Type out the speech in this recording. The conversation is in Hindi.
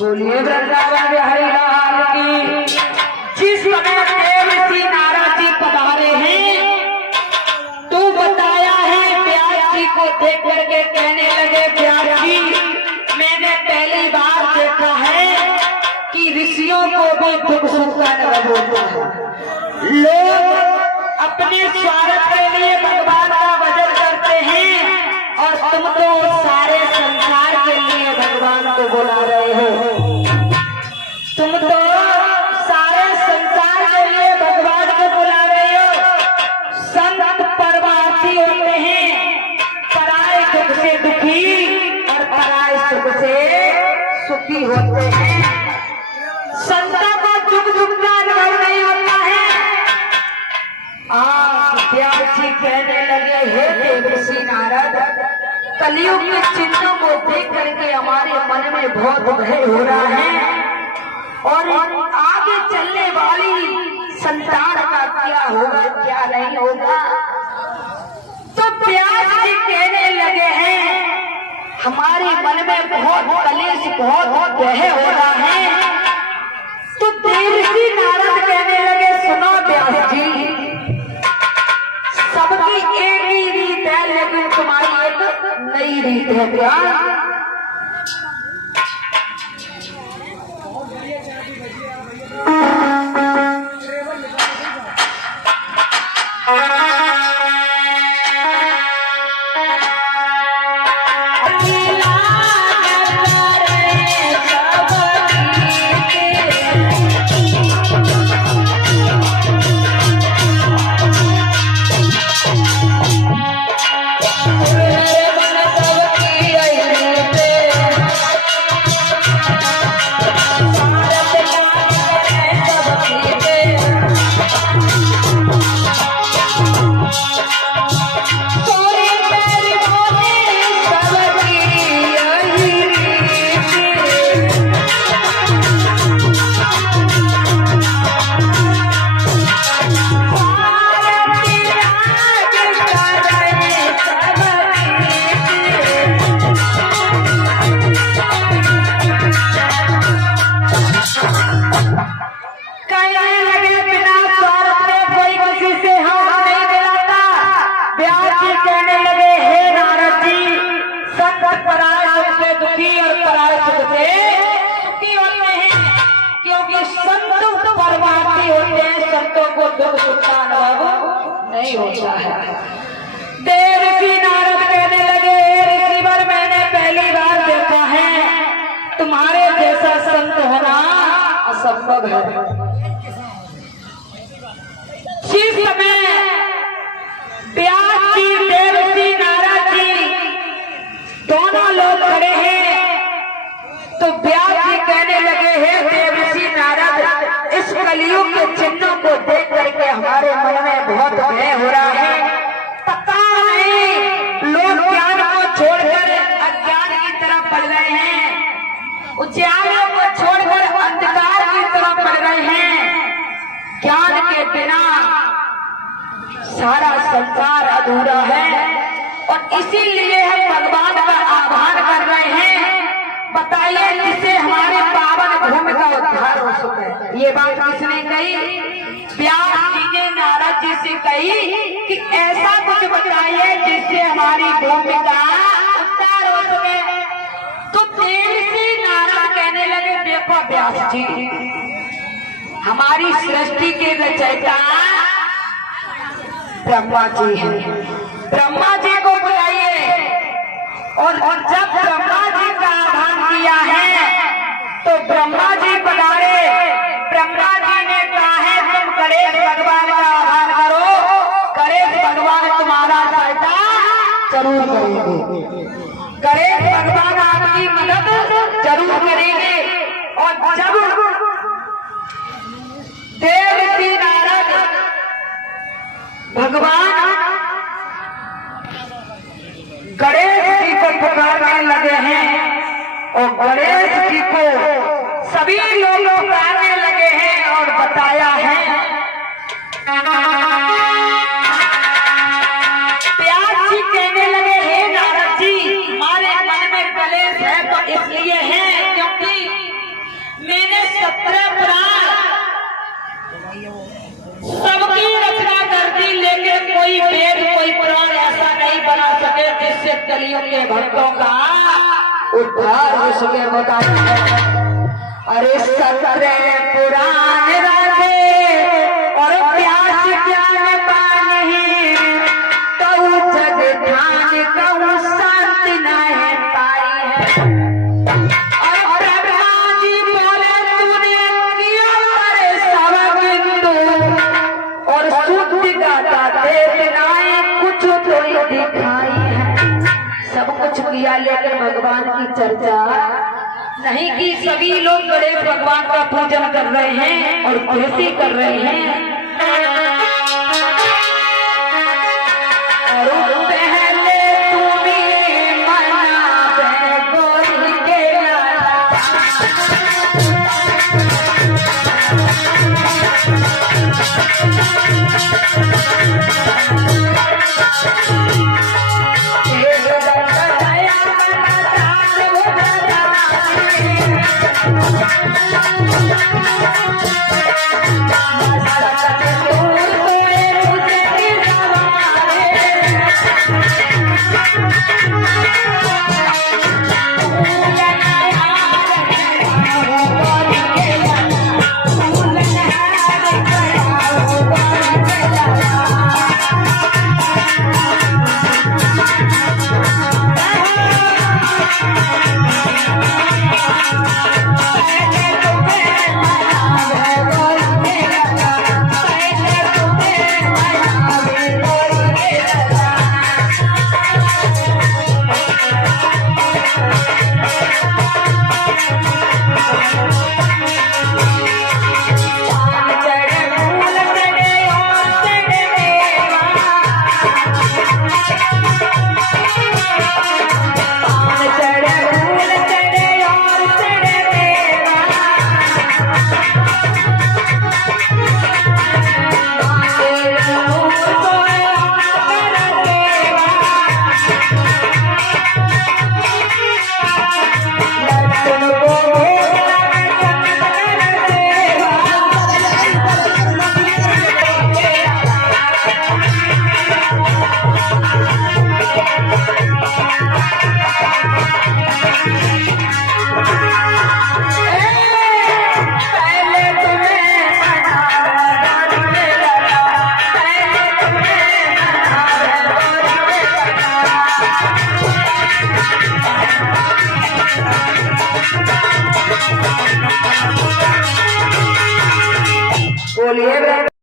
बोलिए वृंदावन बिहारी लाल की। जिस समय देवर्षि नारद जी पधारे हैं तो बताया है, व्यास जी को देख करके कहने लगे, व्यास जी मैंने पहली बार देखा है कि ऋषियों को भी दुख सुख का अनुभव होता है। लोग अपने स्वार्थ के लिए भगवान का भजन करते हैं और तुम तो सारे संसार के लिए भगवान को बुला रहे हो। तुम तो सारे संसार के लिए भगवान को बुला रहे हो। संत परमार्थी होते हैं, पराये दुख से दुखी और पराये सुख से सुखी होते हैं। संतों को दुख दुख का अनुभव नहीं होता है। व्यास जी कहने लगे, हे देवर्षि नारद, कलयुग के चिन्हों को देख करके हमारे मन में बहुत भय हो रहा है और आगे चलने वाली संतान का क्या होगा क्या नहीं होगा। तो व्यास जी कहने लगे हैं, हमारे मन में बहुत कलेश बहुत भय हो रहा है। तो देवर्षि नारद कहने लगे, सुनो व्यास जी, सबकी एक ही रीत है लेकिन तुम्हारी एक नई रीत है। व्यास नहीं होता है। देवर्षि नारद कहने लगे, ऋषिवर मैंने पहली बार देखा है, तुम्हारे जैसा संत होना असंभव है। जिस समय व्यास जी देवर्षि नारद जी दोनों लोग खड़े हैं तो व्यास जी कहने लगे, हे देवर्षि नारद, इस कलयुग के चिन्हों को देख करके हमारे मन में बहुत भय हो रहा है। पता नहीं लोग ज्ञान को छोड़कर अज्ञान की तरफ बढ़ रहे हैं, उज्यालों को छोड़कर अंधकार की तरफ बढ़ रहे हैं। ज्ञान के बिना सारा संसार अधूरा है और इसीलिए हम भगवान का आभार कर रहे हैं। बताइए, जिससे हमारे पावन भूमि का उद्धार हो सके। ये बात किसने कही? व्यास जी ने नारद जी से कही कि ऐसा कुछ बताइए जिससे हमारी भूमि का उद्धार हो सके। तो देवर्षि नारद कहने लगे, देखो व्यास जी, हमारी सृष्टि के रचयिता ब्रह्मा जी हैं। ब्रह्मा जी को बुलाइए और जब ब्रह्मा जी का आह्वान किया है तो ब्रह्मा जी पधारे। ब्रह्मा जी ने कहा है, तुम गणेश भगवान का आह्वान करो, गणेश भगवान तुम्हारा सहायता जरूर करेंगे। गणेश भगवान आपकी मदद जरूर करेंगे। और जब देवर्षि नारद भगवान गणेश जी को पुकारने लगे हैं और गणेश जी को सभी लोग पुकारने लगे हैं और बताया है, व्यास जी कहने लगे, हे नारद जी, हमारे मन में कलेश है तो इसलिए है क्योंकि कलियुग के भक्तों का उद्धार विश्व के बताया। अरे सतरे पुराण राधे और प्यास ज्ञान पानी कहूँ जग ध्यान कहूँ शांति नहीं पाई है। और ब्रह्मा जी बोले तूने किया करे सब बिंदु और शुद्ध दाता देना कुछ थोड़ी दिखाई है। सब कुछ किया लेकिन भगवान की चर्चा नहीं की। सभी लोग गणेश भगवान का पूजन कर रहे हैं और खुशी कर रहे हैं। और पहले तुम्हें मना गोरी के बोलिए।